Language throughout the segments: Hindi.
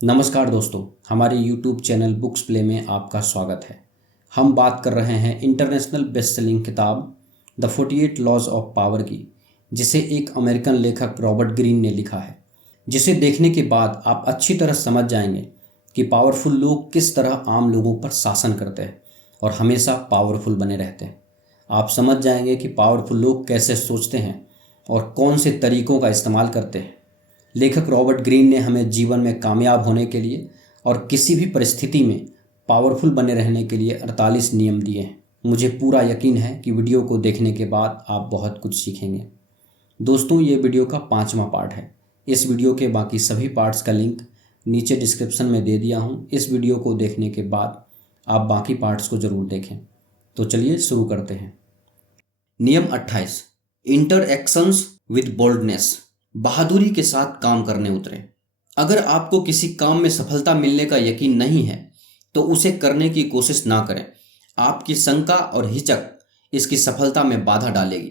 नमस्कार दोस्तों, हमारे YouTube चैनल बुक्स प्ले में आपका स्वागत है। हम बात कर रहे हैं इंटरनेशनल बेस्ट सेलिंग किताब द 48 लॉज ऑफ पावर की, जिसे एक अमेरिकन लेखक रॉबर्ट ग्रीन ने लिखा है। जिसे देखने के बाद आप अच्छी तरह समझ जाएंगे कि पावरफुल लोग किस तरह आम लोगों पर शासन करते हैं और हमेशा पावरफुल बने रहते हैं। आप समझ जाएंगे कि पावरफुल लोग कैसे सोचते हैं और कौन से तरीकों का इस्तेमाल करते हैं। लेखक रॉबर्ट ग्रीन ने हमें जीवन में कामयाब होने के लिए और किसी भी परिस्थिति में पावरफुल बने रहने के लिए 48 नियम दिए हैं। मुझे पूरा यकीन है कि वीडियो को देखने के बाद आप बहुत कुछ सीखेंगे। दोस्तों, ये वीडियो का 5वां पार्ट है। इस वीडियो के बाकी सभी पार्ट्स का लिंक नीचे डिस्क्रिप्शन में दे दिया हूँ। इस वीडियो को देखने के बाद आप बाकी पार्ट्स को ज़रूर देखें। तो चलिए शुरू करते हैं। नियम 28, इंटरएक्शंस विद बोल्डनेस। बहादुरी के साथ काम करने उतरें। अगर आपको किसी काम में सफलता मिलने का यकीन नहीं है तो उसे करने की कोशिश ना करें। आपकी शंका और हिचक इसकी सफलता में बाधा डालेगी।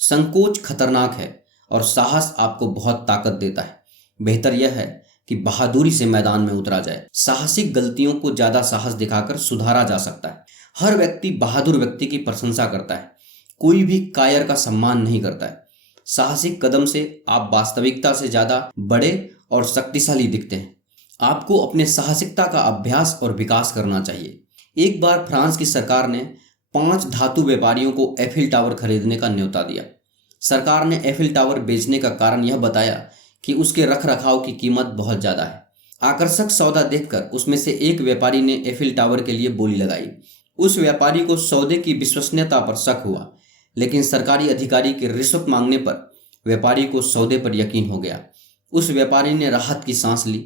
संकोच खतरनाक है और साहस आपको बहुत ताकत देता है। बेहतर यह है कि बहादुरी से मैदान में उतरा जाए। साहसिक गलतियों को ज्यादा साहस दिखाकर सुधारा जा सकता है। हर व्यक्ति बहादुर व्यक्ति की प्रशंसा करता है, कोई भी कायर का सम्मान नहीं करता है। साहसिक कदम से आप वास्तविकता से ज्यादा बड़े और शक्तिशाली दिखते हैं। आपको अपने साहसिकता का अभ्यास और विकास करना चाहिए। एक बार फ्रांस की सरकार ने 5 धातु व्यापारियों को एफिल टावर खरीदने का न्योता दिया। सरकार ने एफिल टावर बेचने का कारण यह बताया कि उसके रखरखाव की कीमत बहुत ज्यादा है। आकर्षक सौदा देखकर उसमें से एक व्यापारी ने एफिल टावर के लिए बोली लगाई। उस व्यापारी को सौदे की विश्वसनीयता पर शक हुआ, लेकिन सरकारी अधिकारी के रिश्वत मांगने पर व्यापारी को सौदे पर यकीन हो गया। उस व्यापारी ने राहत की सांस ली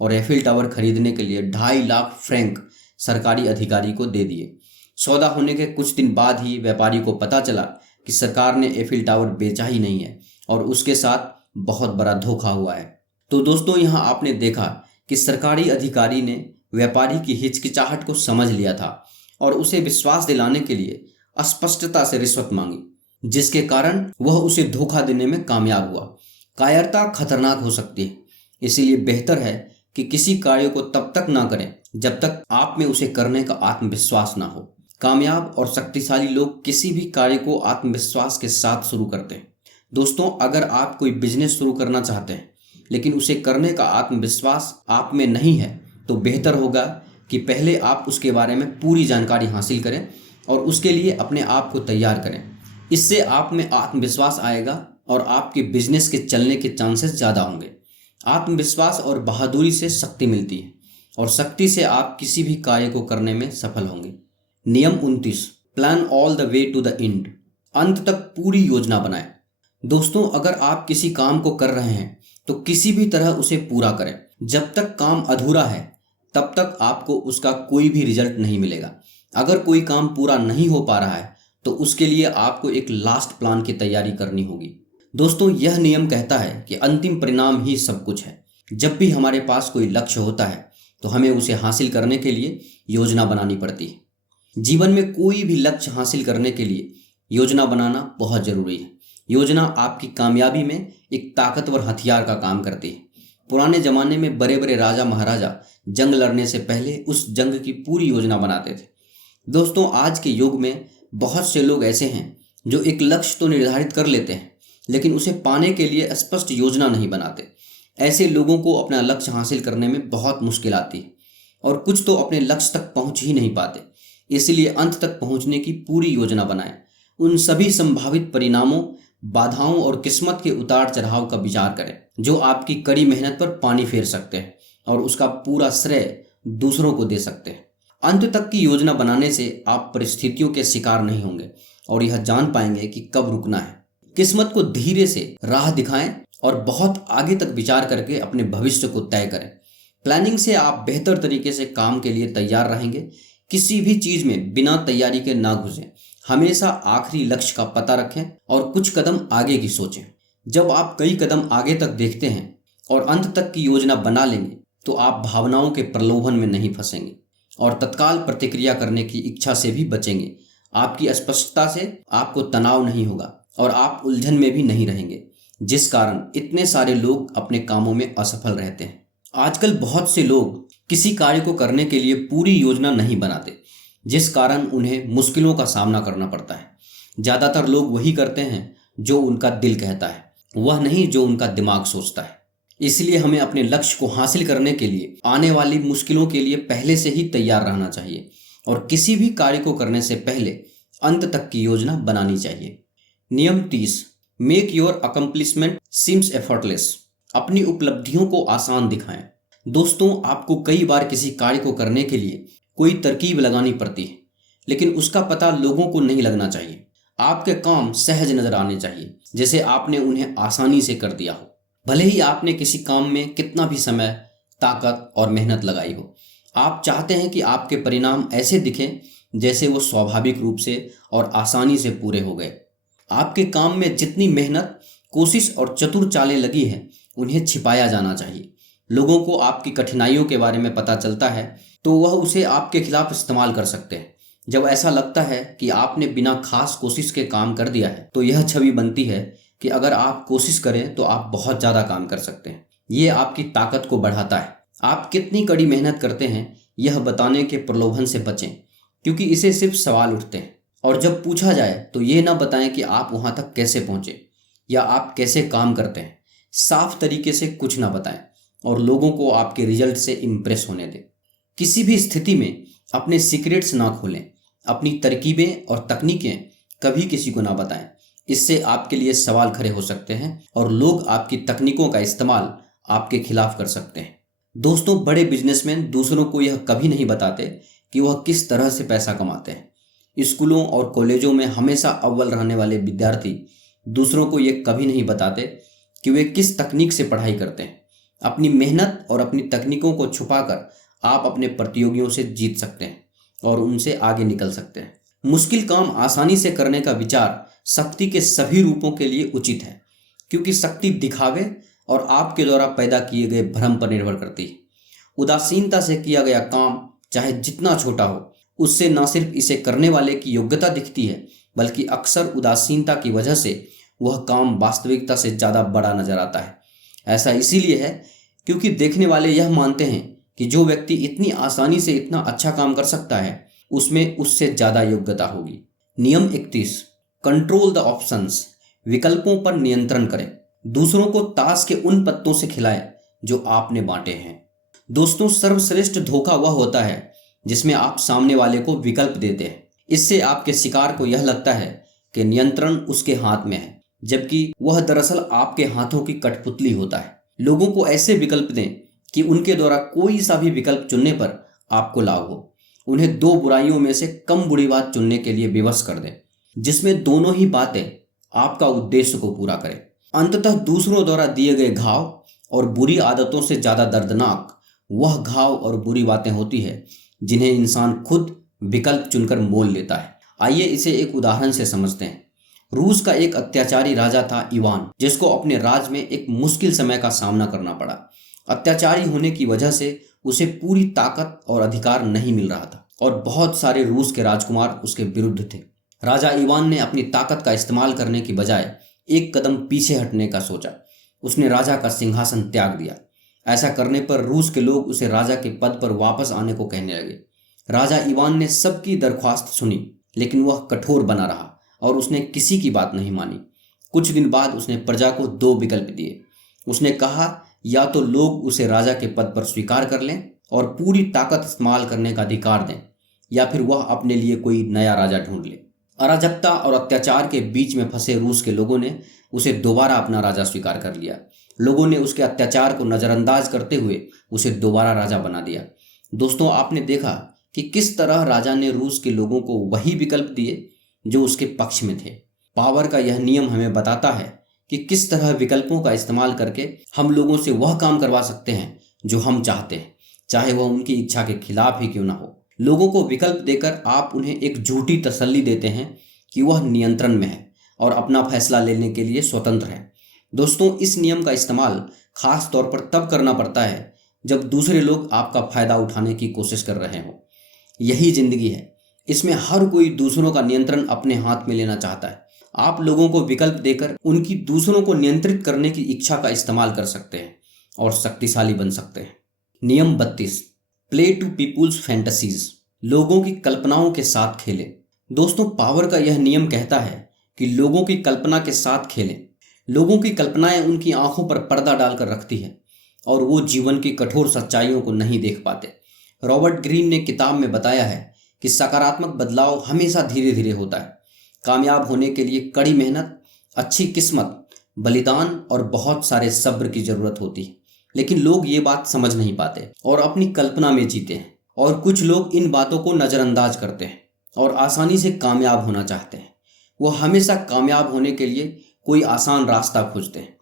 और एफिल टावर खरीदने के लिए 2.5 लाख फ्रैंक सरकारी अधिकारी को दे दिए। सौदा होने के कुछ दिन बाद ही व्यापारी को पता चला कि सरकार ने एफिल टावर बेचा ही नहीं है और उसके साथ बहुत बड़ा धोखा हुआ है। तो दोस्तों, यहाँ आपने देखा कि सरकारी अधिकारी ने व्यापारी की हिचकिचाहट को समझ लिया था और उसे विश्वास दिलाने के लिए अस्पष्टता से रिश्वत मांगी, जिसके कारण वह उसे धोखा देने में कामयाब हुआ। कायरता खतरनाक हो सकती है, इसीलिए बेहतर है कि किसी कार्य को तब तक ना करें जब तक आप में उसे करने का आत्मविश्वास ना हो। कामयाब और शक्तिशाली लोग किसी भी कार्य को आत्मविश्वास के साथ शुरू करते हैं। दोस्तों, अगर आप कोई बिजनेस शुरू करना चाहते हैं लेकिन उसे करने का आत्मविश्वास आप में नहीं है तो बेहतर होगा कि पहले आप उसके बारे में पूरी जानकारी हासिल करें और उसके लिए अपने आप को तैयार करें। इससे आप में आत्मविश्वास आएगा और आपके बिजनेस के चलने के चांसेस ज़्यादा होंगे। आत्मविश्वास और बहादुरी से शक्ति मिलती है और शक्ति से आप किसी भी कार्य को करने में सफल होंगे। नियम 29, plan all the way to the end. अंत तक पूरी योजना बनाएं। दोस्तों, अगर आप किसी काम को कर रहे हैं तो किसी भी तरह उसे पूरा करें। जब तक काम अधूरा है तब तक आपको उसका कोई भी रिजल्ट नहीं मिलेगा। अगर कोई काम पूरा नहीं हो पा रहा है तो उसके लिए आपको एक लास्ट प्लान की तैयारी करनी होगी। दोस्तों, यह नियम कहता है कि अंतिम परिणाम ही सब कुछ है। जब भी हमारे पास कोई लक्ष्य होता है तो हमें उसे हासिल करने के लिए योजना बनानी पड़ती है। जीवन में कोई भी लक्ष्य हासिल करने के लिए योजना बनाना बहुत जरूरी है। योजना आपकी कामयाबी में एक ताकतवर हथियार का काम करती है। पुराने जमाने में बड़े बड़े राजा महाराजा जंग लड़ने से पहले उस जंग की पूरी योजना बनाते थे। दोस्तों, आज के युग में बहुत से लोग ऐसे हैं जो एक लक्ष्य तो निर्धारित कर लेते हैं लेकिन उसे पाने के लिए स्पष्ट योजना नहीं बनाते। ऐसे लोगों को अपना लक्ष्य हासिल करने में बहुत मुश्किल आती है और कुछ तो अपने लक्ष्य तक पहुंच ही नहीं पाते। इसलिए अंत तक पहुंचने की पूरी योजना बनाएं। उन सभी संभावित परिणामों, बाधाओं और किस्मत के उतार चढ़ाव का विचार करें जो आपकी कड़ी मेहनत पर पानी फेर सकते हैं और उसका पूरा श्रेय दूसरों को दे सकते हैं। अंत तक की योजना बनाने से आप परिस्थितियों के शिकार नहीं होंगे और यह जान पाएंगे कि कब रुकना है। किस्मत को धीरे से राह दिखाएं और बहुत आगे तक विचार करके अपने भविष्य को तय करें। प्लानिंग से आप बेहतर तरीके से काम के लिए तैयार रहेंगे। किसी भी चीज में बिना तैयारी के ना घुसें। हमेशा आखिरी लक्ष्य का पता रखें और कुछ कदम आगे की सोचें। जब आप कई कदम आगे तक देखते हैं और अंत तक की योजना बना लेंगे तो आप भावनाओं के प्रलोभन में नहीं फंसेंगे और तत्काल प्रतिक्रिया करने की इच्छा से भी बचेंगे। आपकी स्पष्टता से आपको तनाव नहीं होगा और आप उलझन में भी नहीं रहेंगे, जिस कारण इतने सारे लोग अपने कामों में असफल रहते हैं। आजकल बहुत से लोग किसी कार्य को करने के लिए पूरी योजना नहीं बनाते, जिस कारण उन्हें मुश्किलों का सामना करना पड़ता है। ज़्यादातर लोग वही करते हैं जो उनका दिल कहता है, वह नहीं जो उनका दिमाग सोचता है। इसलिए हमें अपने लक्ष्य को हासिल करने के लिए आने वाली मुश्किलों के लिए पहले से ही तैयार रहना चाहिए और किसी भी कार्य को करने से पहले अंत तक की योजना बनानी चाहिए। नियम 30, make your accomplishment seems effortless. अपनी उपलब्धियों को आसान दिखाएं। दोस्तों, आपको कई बार किसी कार्य को करने के लिए कोई तरकीब लगानी पड़ती है, लेकिन उसका पता लोगों को नहीं लगना चाहिए। आपके काम सहज नजर आने चाहिए, जैसे आपने उन्हें आसानी से कर दिया हो। भले ही आपने किसी काम में कितना भी समय, ताकत और मेहनत लगाई हो, आप चाहते हैं कि आपके परिणाम ऐसे दिखें जैसे वो स्वाभाविक रूप से और आसानी से पूरे हो गए। आपके काम में जितनी मेहनत, कोशिश और चतुर चालें लगी हैं, उन्हें छिपाया जाना चाहिए। लोगों को आपकी कठिनाइयों के बारे में पता चलता है तो वह उसे आपके खिलाफ इस्तेमाल कर सकते हैं। जब ऐसा लगता है कि आपने बिना खास कोशिश के काम कर दिया है, तो यह छवि बनती है कि अगर आप कोशिश करें तो आप बहुत ज़्यादा काम कर सकते हैं। ये आपकी ताकत को बढ़ाता है। आप कितनी कड़ी मेहनत करते हैं यह बताने के प्रलोभन से बचें, क्योंकि इसे सिर्फ सवाल उठते हैं। और जब पूछा जाए तो ये ना बताएं कि आप वहाँ तक कैसे पहुँचे या आप कैसे काम करते हैं। साफ तरीके से कुछ ना बताएं और लोगों को आपके रिजल्ट से इम्प्रेस होने दें। किसी भी स्थिति में अपने सीक्रेट्स ना खोलें। अपनी तरकीबें और तकनीकें कभी किसी को ना बताएं। इससे आपके लिए सवाल खड़े हो सकते हैं और लोग आपकी तकनीकों का इस्तेमाल आपके खिलाफ कर सकते हैं। दोस्तों, बड़े बिजनेसमैन दूसरों को यह कभी नहीं बताते कि वह किस तरह से पैसा कमाते हैं। स्कूलों और कॉलेजों में हमेशा अव्वल रहने वाले विद्यार्थी दूसरों को यह कभी नहीं बताते कि वे किस तकनीक से पढ़ाई करते हैं। अपनी मेहनत और अपनी तकनीकों को छुपाकर आप अपने प्रतियोगियों से जीत सकते हैं और उनसे आगे निकल सकते हैं। मुश्किल काम आसानी से करने का विचार शक्ति के सभी रूपों के लिए उचित है, क्योंकि शक्ति दिखावे और आपके द्वारा पैदा किए गए भ्रम पर निर्भर करती है। उदासीनता से किया गया काम चाहे जितना छोटा हो, उससे न सिर्फ इसे करने वाले की योग्यता दिखती है, बल्कि अक्सर उदासीनता की वजह से वह काम वास्तविकता से ज़्यादा बड़ा नजर आता है। ऐसा इसीलिए है क्योंकि देखने वाले यह मानते हैं कि जो व्यक्ति इतनी आसानी से इतना अच्छा काम कर सकता है, उसमें उससे ज़्यादा योग्यता होगी। नियम 31, कंट्रोल द ऑप्शंस। विकल्पों पर नियंत्रण करें। दूसरों को ताश के उन पत्तों से खिलाएं जो आपने बांटे हैं। दोस्तों, सर्वश्रेष्ठ धोखा वह होता है जिसमें आप सामने वाले को विकल्प देते हैं। इससे आपके शिकार को यह लगता है कि नियंत्रण उसके हाथ में है, जबकि वह दरअसल आपके हाथों की कठपुतली होता है। लोगों को ऐसे विकल्प दें कि उनके द्वारा कोई सा भी विकल्प चुनने पर आपको लाभ हो। उन्हें दो बुराइयों में से कम बुरी बात चुनने के लिए विवश कर दें, जिसमें दोनों ही बातें आपका उद्देश्य को पूरा करें। अंततः दूसरों द्वारा दिए गए घाव और बुरी आदतों से ज़्यादा दर्दनाक वह घाव और बुरी बातें होती है जिन्हें इंसान खुद विकल्प चुनकर मोल लेता है। आइए इसे एक उदाहरण से समझते हैं। रूस का एक अत्याचारी राजा था इवान, जिसको अपने राज में एक मुश्किल समय का सामना करना पड़ा। अत्याचारी होने की वजह से उसे पूरी ताकत और अधिकार नहीं मिल रहा था और बहुत सारे रूस के राजकुमार उसके विरुद्ध थे। राजा इवान ने अपनी ताकत का इस्तेमाल करने की बजाय एक कदम पीछे हटने का सोचा। उसने राजा का सिंहासन त्याग दिया। ऐसा करने पर रूस के लोग उसे राजा के पद पर वापस आने को कहने लगे। राजा इवान ने सबकी दरख्वास्त सुनी, लेकिन वह कठोर बना रहा और उसने किसी की बात नहीं मानी। कुछ दिन बाद उसने प्रजा को दो विकल्प दिए। उसने कहा, या तो लोग उसे राजा के पद पर स्वीकार कर लें और पूरी ताकत इस्तेमाल करने का अधिकार दें, या फिर वह अपने लिए कोई नया राजा ढूंढ ले। अराजकता और अत्याचार के बीच में फंसे रूस के लोगों ने उसे दोबारा अपना राजा स्वीकार कर लिया। लोगों ने उसके अत्याचार को नज़रअंदाज करते हुए उसे दोबारा राजा बना दिया। दोस्तों, आपने देखा कि किस तरह राजा ने रूस के लोगों को वही विकल्प दिए जो उसके पक्ष में थे। पावर का यह नियम हमें बताता है कि किस तरह विकल्पों का इस्तेमाल करके हम लोगों से वह काम करवा सकते हैं जो हम चाहते हैं, चाहे वह उनकी इच्छा के खिलाफ ही क्यों ना हो। लोगों को विकल्प देकर आप उन्हें एक झूठी तसल्ली देते हैं कि वह नियंत्रण में है और अपना फैसला लेने के लिए स्वतंत्र है। दोस्तों, इस नियम का इस्तेमाल खास तौर पर तब करना पड़ता है जब दूसरे लोग आपका फायदा उठाने की कोशिश कर रहे हों। यही जिंदगी है, इसमें हर कोई दूसरों का नियंत्रण अपने हाथ में लेना चाहता है। आप लोगों को विकल्प देकर उनकी दूसरों को नियंत्रित करने की इच्छा का इस्तेमाल कर सकते हैं और शक्तिशाली बन सकते हैं। नियम 32, प्ले टू पीपुल्स फैंटेसीज, लोगों की कल्पनाओं के साथ खेलें। दोस्तों, पावर का यह नियम कहता है कि लोगों की कल्पना के साथ खेलें। लोगों की कल्पनाएं उनकी आंखों पर पर्दा डालकर रखती है और वो जीवन की कठोर सच्चाइयों को नहीं देख पाते। रॉबर्ट ग्रीन ने किताब में बताया है कि सकारात्मक बदलाव हमेशा धीरे धीरे होता है। कामयाब होने के लिए कड़ी मेहनत, अच्छी किस्मत, बलिदान और बहुत सारे सब्र की जरूरत होती है। लेकिन लोग ये बात समझ नहीं पाते और अपनी कल्पना में जीते हैं। और कुछ लोग इन बातों को नज़रअंदाज करते हैं और आसानी से कामयाब होना चाहते हैं। वो हमेशा कामयाब होने के लिए कोई आसान रास्ता खोजते हैं।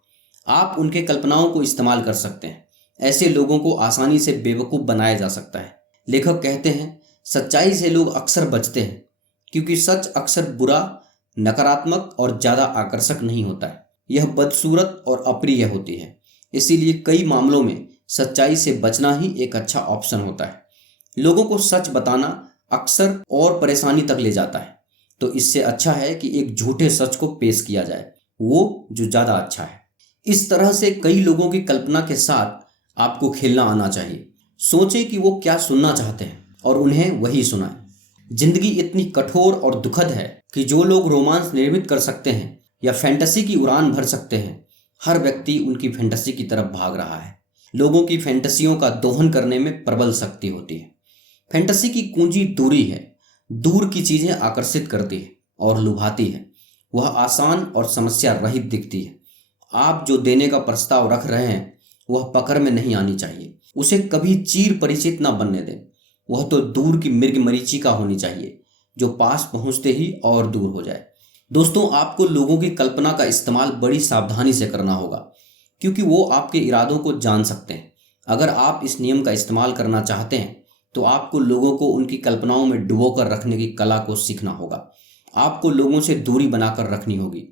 आप उनके कल्पनाओं को इस्तेमाल कर सकते हैं। ऐसे लोगों को आसानी से बेवकूफ़ बनाया जा सकता है। लेखक कहते हैं, सच्चाई से लोग अक्सर बचते हैं क्योंकि सच अक्सर बुरा, नकारात्मक और ज़्यादा आकर्षक नहीं होता है। यह बदसूरत और अप्रिय होती है। इसीलिए कई मामलों में सच्चाई से बचना ही एक अच्छा ऑप्शन होता है। लोगों को सच बताना अक्सर और परेशानी तक ले जाता है, तो इससे अच्छा है कि एक झूठे सच को पेश किया जाए, वो जो ज़्यादा अच्छा है। इस तरह से कई लोगों की कल्पना के साथ आपको खेलना आना चाहिए। सोचें कि वो क्या सुनना चाहते हैं और उन्हें वही सुनाएं। जिंदगी इतनी कठोर और दुखद है कि जो लोग रोमांस निर्मित कर सकते हैं या फैंटेसी की उड़ान भर सकते हैं, हर व्यक्ति उनकी फैंटेसी की तरफ भाग रहा है। लोगों की फैंटेसियों का दोहन करने में प्रबल शक्ति होती है। फैंटेसी की कुंजी दूरी है। दूर की चीजें आकर्षित करती है और लुभाती है। वह आसान और समस्या रहित दिखती है। आप जो देने का प्रस्ताव रख रहे हैं वह पकड़ में नहीं आनी चाहिए। उसे कभी चीर परिचित ना बनने दें। वह तो दूर की मृग मरीचिका होनी चाहिए जो पास पहुंचते ही और दूर हो जाए। दोस्तों, आपको लोगों की कल्पना का इस्तेमाल बड़ी सावधानी से करना होगा क्योंकि वो आपके इरादों को जान सकते हैं। अगर आप इस नियम का इस्तेमाल करना चाहते हैं तो आपको लोगों को उनकी कल्पनाओं में डुबोकर रखने की कला को सीखना होगा। आपको लोगों से दूरी बनाकर रखनी होगी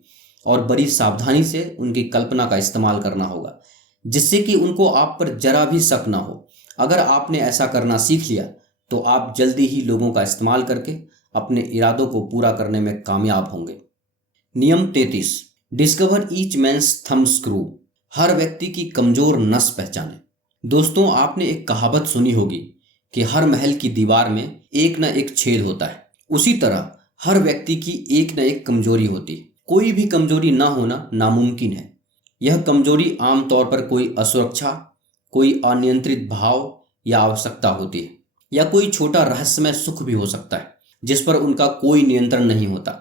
और बड़ी सावधानी से उनकी कल्पना का इस्तेमाल करना होगा जिससे कि उनको आप पर जरा भी शक ना हो। अगर आपने ऐसा करना सीख लिया तो आप जल्दी ही लोगों का इस्तेमाल करके अपने इरादों को पूरा करने में कामयाब होंगे। नियम 33, discover each man's thumb screw, हर व्यक्ति की कमजोर नस पहचाने। दोस्तों, आपने एक कहावत सुनी होगी कि हर महल की दीवार में एक न एक छेद होता है। उसी तरह हर व्यक्ति की एक न एक कमजोरी होती है। कोई भी कमजोरी ना होना नामुमकिन है। यह कमजोरी आमतौर पर कोई असुरक्षा, कोई अनियंत्रित भाव या आवश्यकता होती है, या कोई छोटा रहस्यमय सुख भी हो सकता है जिस पर उनका कोई नियंत्रण नहीं होता।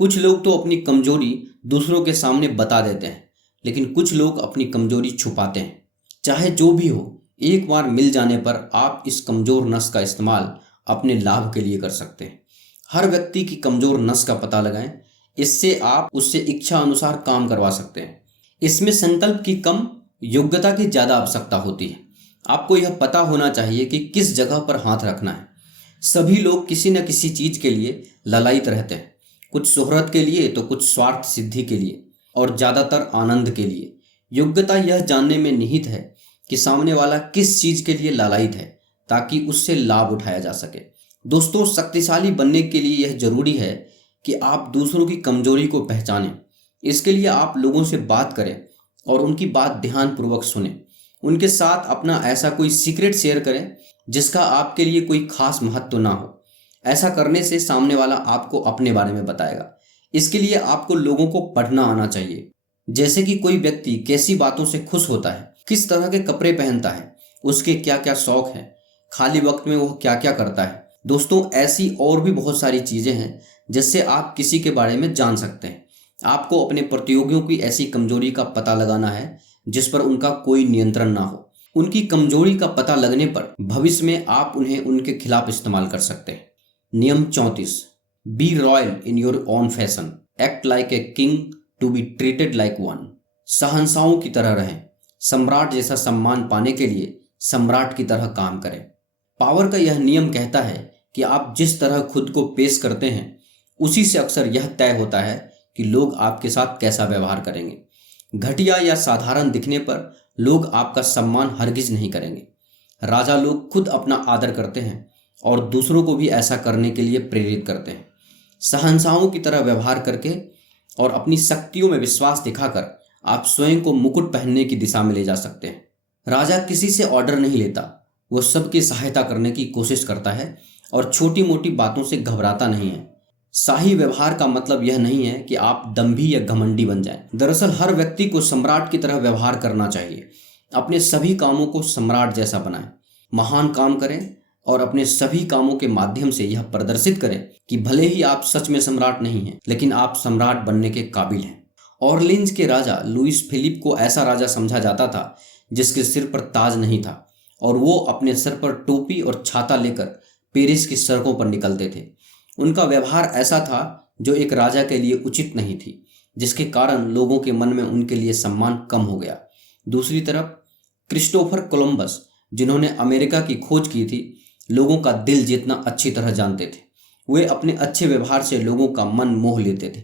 कुछ लोग तो अपनी कमजोरी दूसरों के सामने बता देते हैं, लेकिन कुछ लोग अपनी कमजोरी छुपाते हैं। चाहे जो भी हो, एक बार मिल जाने पर आप इस कमजोर नस का इस्तेमाल अपने लाभ के लिए कर सकते हैं। हर व्यक्ति की कमजोर नस का पता लगाएं। इससे आप उससे इच्छा अनुसार काम करवा सकते हैं। इसमें संकल्प की कम, योग्यता की ज़्यादा आवश्यकता होती है। आपको यह पता होना चाहिए कि किस जगह पर हाथ रखना है। सभी लोग किसी न किसी चीज़ के लिए ललायित रहते हैं, कुछ शोहरत के लिए तो कुछ स्वार्थ सिद्धि के लिए और ज़्यादातर आनंद के लिए। योग्यता यह जानने में निहित है कि सामने वाला किस चीज़ के लिए लालायित है ताकि उससे लाभ उठाया जा सके। दोस्तों, शक्तिशाली बनने के लिए यह जरूरी है कि आप दूसरों की कमजोरी को पहचानें। इसके लिए आप लोगों से बात करें और उनकी बात ध्यानपूर्वक सुनें। उनके साथ अपना ऐसा कोई सीक्रेट शेयर करें जिसका आपके लिए कोई खास महत्व ना हो। ऐसा करने से सामने वाला आपको अपने बारे में बताएगा। इसके लिए आपको लोगों को पढ़ना आना चाहिए, जैसे कि कोई व्यक्ति कैसी बातों से खुश होता है, किस तरह के कपड़े पहनता है, उसके क्या क्या शौक हैं, खाली वक्त में वो क्या क्या करता है। दोस्तों, ऐसी और भी बहुत सारी चीज़ें हैं जिससे आप किसी के बारे में जान सकते हैं। आपको अपने प्रतियोगियों की ऐसी कमजोरी का पता लगाना है जिस पर उनका कोई नियंत्रण ना हो। उनकी कमजोरी का पता लगने पर भविष्य में आप उन्हें उनके खिलाफ इस्तेमाल कर सकते हैं। नियम 34, be royal in your own fashion, act like a king to be treated like one. शहंशाहों की तरह रहें। सम्राट जैसा सम्मान पाने के लिए सम्राट की तरह काम करें। पावर का यह नियम कहता है कि आप जिस तरह खुद को पेश करते हैं उसी से अक्सर यह तय होता है कि लोग आपके साथ कैसा व्यवहार करेंगे। घटिया या साधारण दिखने पर लोग आपका सम्मान हरगिज नहीं करेंगे। राजा लोग खुद अपना आदर करते हैं और दूसरों को भी ऐसा करने के लिए प्रेरित करते हैं। शहंशाहों की तरह व्यवहार करके और अपनी शक्तियों में विश्वास दिखाकर आप स्वयं को मुकुट पहनने की दिशा में ले जा सकते हैं। राजा किसी से ऑर्डर नहीं लेता, वो सबकी सहायता करने की कोशिश करता है और छोटी मोटी बातों से घबराता नहीं है। शाही व्यवहार का मतलब यह नहीं है कि आप दंभी या घमंडी बन जाएं। दरअसल हर व्यक्ति को सम्राट की तरह व्यवहार करना चाहिए। अपने सभी कामों को सम्राट जैसा बनाएं, महान काम करें और अपने सभी कामों के माध्यम से यह प्रदर्शित करें कि भले ही आप सच में सम्राट नहीं हैं, लेकिन आप सम्राट बनने के काबिल हैं। ऑरलीन्स के राजा लुईस फिलिप को ऐसा राजा समझा जाता था जिसके सिर पर ताज नहीं था, और वो अपने सर पर टोपी और छाता लेकर पेरिस की सड़कों पर निकलते थे। उनका व्यवहार ऐसा था जो एक राजा के लिए उचित नहीं थी, जिसके कारण लोगों के मन में उनके लिए सम्मान कम हो गया। दूसरी तरफ क्रिस्टोफर कोलंबस, जिन्होंने अमेरिका की खोज की थी, लोगों का दिल जीतना अच्छी तरह जानते थे। वे अपने अच्छे व्यवहार से लोगों का मन मोह लेते थे।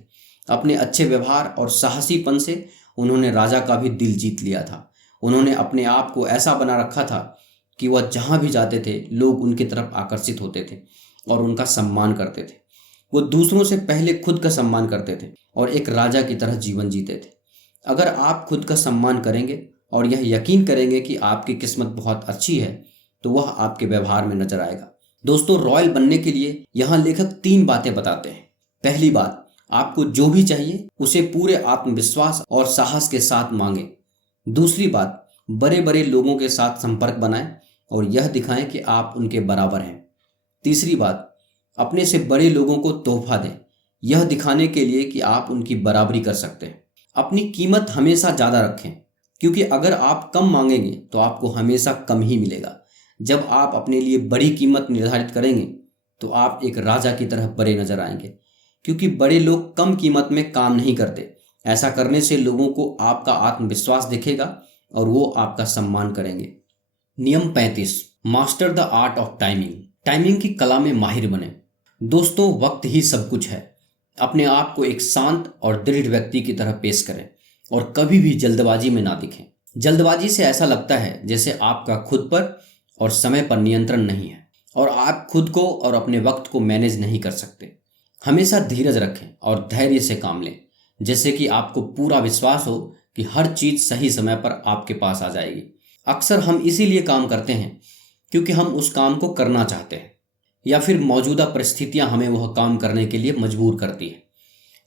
अपने अच्छे व्यवहार और साहसीपन से उन्होंने राजा का भी दिल जीत लिया था। उन्होंने अपने आप को ऐसा बना रखा था कि वह जहाँ भी जाते थे लोग उनकी तरफ आकर्षित होते थे और उनका सम्मान करते थे। वो दूसरों से पहले खुद का सम्मान करते थे और एक राजा की तरह जीवन जीते थे। अगर आप खुद का सम्मान करेंगे और यह यकीन करेंगे कि आपकी किस्मत बहुत अच्छी है, तो वह आपके व्यवहार में नजर आएगा। दोस्तों, रॉयल बनने के लिए यहाँ लेखक 3 बातें बताते हैं। पहली बात, आपको जो भी चाहिए उसे पूरे आत्मविश्वास और साहस के साथ मांगे। दूसरी बात, बड़े बड़े लोगों के साथ संपर्क बनाएं और यह दिखाएं कि आप उनके बराबर हैं। तीसरी बात, अपने से बड़े लोगों को तोहफा दें, यह दिखाने के लिए कि आप उनकी बराबरी कर सकते हैं। अपनी कीमत हमेशा ज़्यादा रखें, क्योंकि अगर आप कम मांगेंगे तो आपको हमेशा कम ही मिलेगा। जब आप अपने लिए बड़ी कीमत निर्धारित करेंगे तो आप एक राजा की तरह बड़े नजर आएंगे, क्योंकि बड़े लोग कम कीमत में काम नहीं करते। ऐसा करने से लोगों को आपका आत्मविश्वास दिखेगा और वो आपका सम्मान करेंगे। नियम 35, master the art of timing. Timing की कला में माहिर बने। दोस्तों, वक्त ही सब कुछ है। अपने आप को एक शांत और दृढ़ व्यक्ति की तरह पेश करें और कभी भी जल्दबाजी में ना दिखें। जल्दबाजी से ऐसा लगता है जैसे आपका खुद पर और समय पर नियंत्रण नहीं है और आप खुद को और अपने वक्त को मैनेज नहीं कर सकते। हमेशा धीरज रखें और धैर्य से काम लें, जैसे कि आपको पूरा विश्वास हो कि हर चीज़ सही समय पर आपके पास आ जाएगी। अक्सर हम इसीलिए काम करते हैं क्योंकि हम उस काम को करना चाहते हैं, या फिर मौजूदा परिस्थितियां हमें वह काम करने के लिए मजबूर करती है।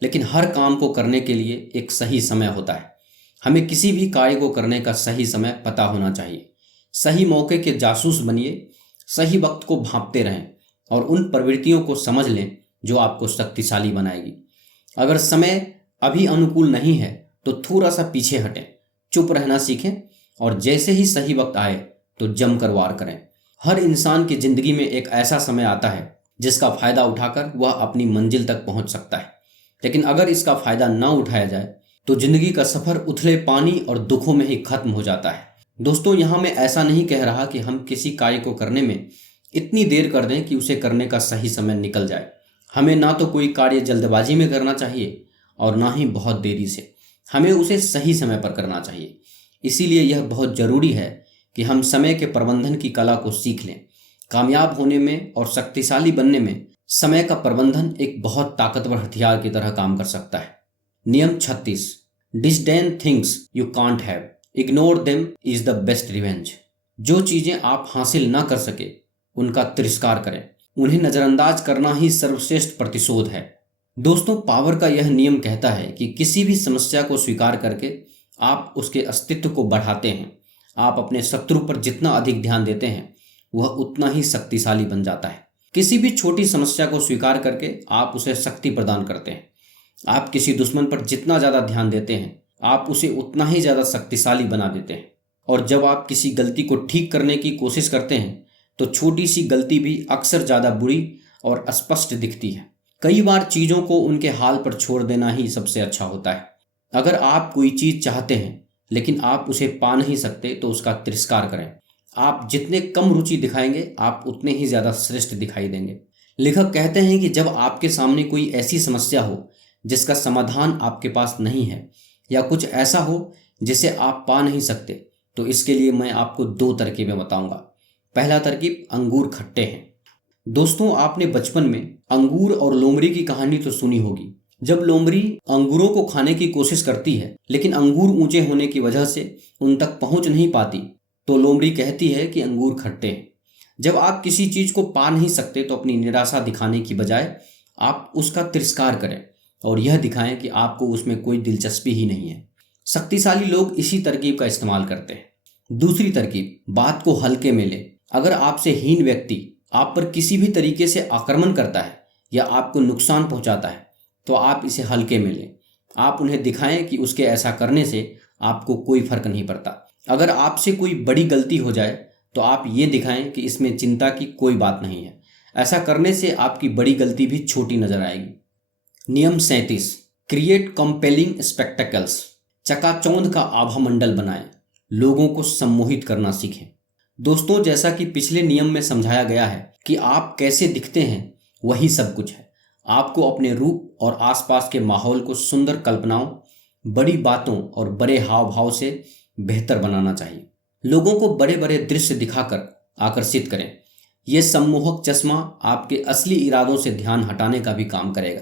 लेकिन हर काम को करने के लिए एक सही समय होता है। हमें किसी भी कार्य को करने का सही समय पता होना चाहिए। सही मौके के जासूस बनिए, सही वक्त को भांपते रहें और उन प्रवृत्तियों को समझ लें जो आपको शक्तिशाली बनाएगी। अगर समय अभी अनुकूल नहीं है तो थोड़ा सा पीछे हटें, चुप रहना सीखें और जैसे ही सही वक्त आए तो जमकर वार करें। हर इंसान की जिंदगी में एक ऐसा समय आता है जिसका फायदा उठाकर वह अपनी मंजिल तक पहुंच सकता है, लेकिन अगर इसका फायदा ना उठाया जाए तो जिंदगी का सफर उथले पानी और दुखों में ही खत्म हो जाता है। दोस्तों, यहाँ मैं ऐसा नहीं कह रहा कि हम किसी कार्य को करने में इतनी देर कर दें कि उसे करने का सही समय निकल जाए। हमें ना तो कोई कार्य जल्दबाजी में करना चाहिए और ना ही बहुत देरी से। हमें उसे सही समय पर करना चाहिए। इसीलिए यह बहुत जरूरी है कि हम समय के प्रबंधन की कला को सीख लें। कामयाब होने में और शक्तिशाली बनने में समय का प्रबंधन एक बहुत ताकतवर हथियार की तरह काम कर सकता है। नियम 36, disdain things you can't have, ignore them is the best revenge. जो चीजें आप हासिल ना कर सके उनका तिरस्कार करें, उन्हें नजरअंदाज करना ही सर्वश्रेष्ठ प्रतिशोध है। दोस्तों, पावर का यह नियम कहता है कि किसी भी समस्या को स्वीकार करके आप उसके अस्तित्व को बढ़ाते हैं। आप अपने शत्रु पर जितना अधिक ध्यान देते हैं वह उतना ही शक्तिशाली बन जाता है। किसी भी छोटी समस्या को स्वीकार करके आप उसे शक्ति प्रदान करते हैं। आप किसी दुश्मन पर जितना ज़्यादा ध्यान देते हैं आप उसे उतना ही ज़्यादा शक्तिशाली बना देते हैं। और जब आप किसी गलती को ठीक करने की कोशिश करते हैं तो छोटी सी गलती भी अक्सर ज़्यादा बुरी और स्पष्ट दिखती है। कई बार चीज़ों को उनके हाल पर छोड़ देना ही सबसे अच्छा होता है। अगर आप कोई चीज़ चाहते हैं लेकिन आप उसे पा नहीं सकते तो उसका तिरस्कार करें। आप जितने कम रुचि दिखाएंगे आप उतने ही ज़्यादा श्रेष्ठ दिखाई देंगे। लेखक कहते हैं कि जब आपके सामने कोई ऐसी समस्या हो जिसका समाधान आपके पास नहीं है, या कुछ ऐसा हो जिसे आप पा नहीं सकते, तो इसके लिए मैं आपको 2 तरकीबें बताऊंगा। पहला तरकीब, अंगूर खट्टे हैं। दोस्तों, आपने बचपन में अंगूर और लोमड़ी की कहानी तो सुनी होगी। जब लोमड़ी अंगूरों को खाने की कोशिश करती है लेकिन अंगूर ऊंचे होने की वजह से उन तक पहुंच नहीं पाती, तो लोमड़ी कहती है कि अंगूर खट्टे हैं। जब आप किसी चीज को पा नहीं सकते तो अपनी निराशा दिखाने की बजाय आप उसका तिरस्कार करें और यह दिखाएं कि आपको उसमें कोई दिलचस्पी ही नहीं है। शक्तिशाली लोग इसी तरकीब का इस्तेमाल करते हैं। दूसरी तरकीब, बात को हल्के में लें। अगर आपसे हीन व्यक्ति आप पर किसी भी तरीके से आक्रमण करता है या आपको नुकसान पहुंचाता है तो आप इसे हल्के में लें। आप उन्हें दिखाएं कि उसके ऐसा करने से आपको कोई फर्क नहीं पड़ता। अगर आपसे कोई बड़ी गलती हो जाए तो आप ये दिखाएं कि इसमें चिंता की कोई बात नहीं है। ऐसा करने से आपकी बड़ी गलती भी छोटी नजर आएगी। नियम 37, क्रिएट कंपेलिंग स्पेक्टेकल्स। चकाचौंध का आभामंडल बनाएं। लोगों को सम्मोहित करना सीखें। दोस्तों, जैसा कि पिछले नियम में समझाया गया है कि आप कैसे दिखते हैं वही सब कुछ है। आपको अपने रूप और आसपास के माहौल को सुंदर कल्पनाओं, बड़ी बातों और बड़े हाव भाव से बेहतर बनाना चाहिए। लोगों को बड़े बड़े दृश्य दिखाकर आकर्षित करें। यह सम्मोहक चश्मा आपके असली इरादों से ध्यान हटाने का भी काम करेगा।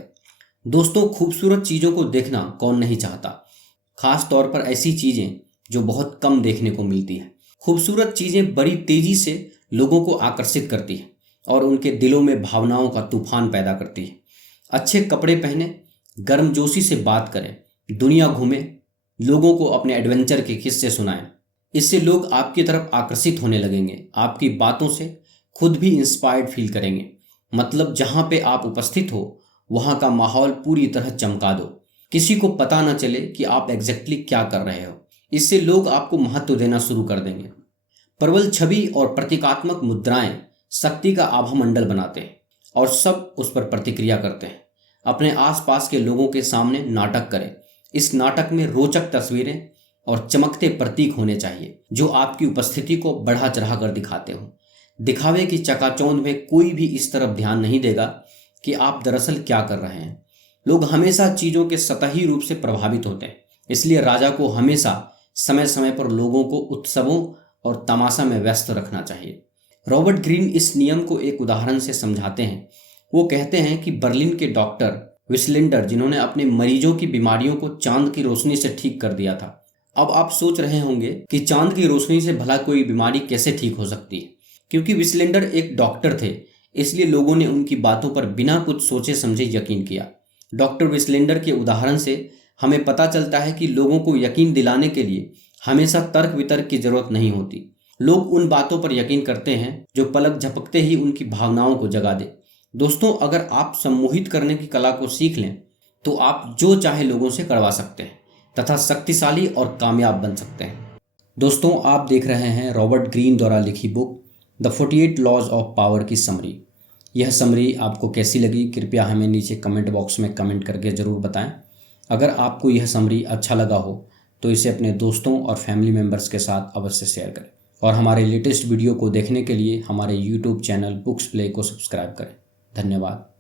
दोस्तों, खूबसूरत चीज़ों को देखना कौन नहीं चाहता, खास तौर पर ऐसी चीज़ें जो बहुत कम देखने को मिलती हैं। खूबसूरत चीज़ें बड़ी तेजी से लोगों को आकर्षित करती हैं और उनके दिलों में भावनाओं का तूफान पैदा करती है। अच्छे कपड़े पहने, गर्मजोशी से बात करें, दुनिया घूमें, लोगों को अपने एडवेंचर के किस्से सुनाएं। इससे लोग आपकी तरफ आकर्षित होने लगेंगे। आपकी बातों से खुद भी इंस्पायर्ड फील करेंगे। मतलब जहाँ पे आप उपस्थित हो वहाँ का माहौल पूरी तरह चमका दो। किसी को पता न चले कि आप एग्जैक्टली क्या कर रहे हो। इससे लोग आपको महत्व देना शुरू कर देंगे। प्रबल छवि और प्रतीकात्मक मुद्राएं शक्ति का आभामंडल बनाते हैं और सब उस पर प्रतिक्रिया करते हैं। अपने आसपास के लोगों के सामने नाटक करें। इस नाटक में रोचक तस्वीरें और चमकते प्रतीक होने चाहिए जो आपकी उपस्थिति को बढ़ा चढ़ा कर दिखाते हो। दिखावे की चकाचौंध में कोई भी इस तरफ ध्यान नहीं देगा कि आप दरअसल क्या कर रहे हैं। लोग हमेशा चीज़ों के सतही रूप से प्रभावित होते हैं। इसलिए राजा को हमेशा समय समय पर लोगों को उत्सवों और तमाशा में व्यस्त रखना चाहिए। रॉबर्ट ग्रीन इस नियम को एक उदाहरण से समझाते हैं। वो कहते हैं कि बर्लिन के डॉक्टर विस्लेंडर, जिन्होंने अपने मरीजों की बीमारियों को चांद की रोशनी से ठीक कर दिया था। अब आप सोच रहे होंगे कि चांद की रोशनी से भला कोई बीमारी कैसे ठीक हो सकती है। क्योंकि विस्लेंडर एक डॉक्टर थे, इसलिए लोगों ने उनकी बातों पर बिना कुछ सोचे समझे यकीन किया। डॉक्टर विस्लेंडर के उदाहरण से हमें पता चलता है कि लोगों को यकीन दिलाने के लिए हमेशा तर्क वितर्क की जरूरत नहीं होती। लोग उन बातों पर यकीन करते हैं जो पलक झपकते ही उनकी भावनाओं को जगा दे। दोस्तों, अगर आप सम्मोहित करने की कला को सीख लें तो आप जो चाहे लोगों से करवा सकते हैं तथा शक्तिशाली और कामयाब बन सकते हैं। दोस्तों, आप देख रहे हैं रॉबर्ट ग्रीन द्वारा लिखी book the 48 laws of power की समरी। यह समरी आपको कैसी लगी कृपया हमें नीचे कमेंट बॉक्स में कमेंट करके ज़रूर बताएं। अगर आपको यह समरी अच्छा लगा हो तो इसे अपने दोस्तों और फैमिली मेम्बर्स के साथ अवश्य शेयर करें और हमारे लेटेस्ट वीडियो को देखने के लिए हमारे YouTube चैनल बुक्स प्ले को सब्सक्राइब करें। धन्यवाद।